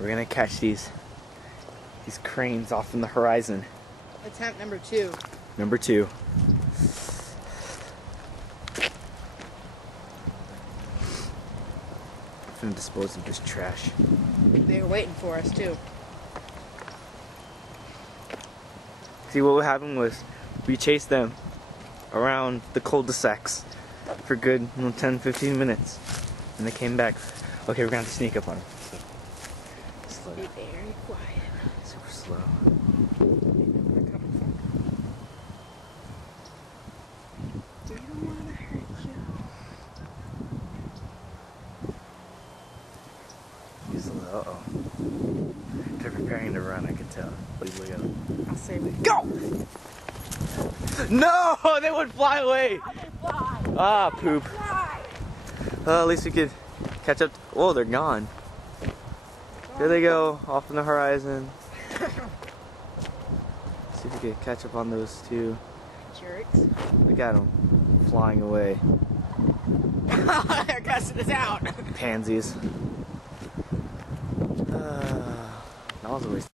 We're gonna catch these cranes off in the horizon. Attempt number 2. Number 2. I'm gonna dispose of this trash. They were waiting for us too. See, what happened was we chased them around the cul-de-sacs for good 10-15 minutes, and they came back. Okay, we're gonna have to sneak up on them. Slow. Be very quiet. Super slow. They're coming from. We don't want to hurt you. He's a little, uh-oh. They're preparing to run, I can tell. Please look at them. I'll save it. Go! No! They would fly away! Ah, poop. Well, at least we could catch up. Oh, they're gone. There they go, off in the horizon. See if we can catch up on those two. Jerks. Look at them flying away. They're cussing us out. Pansies. That was a waste.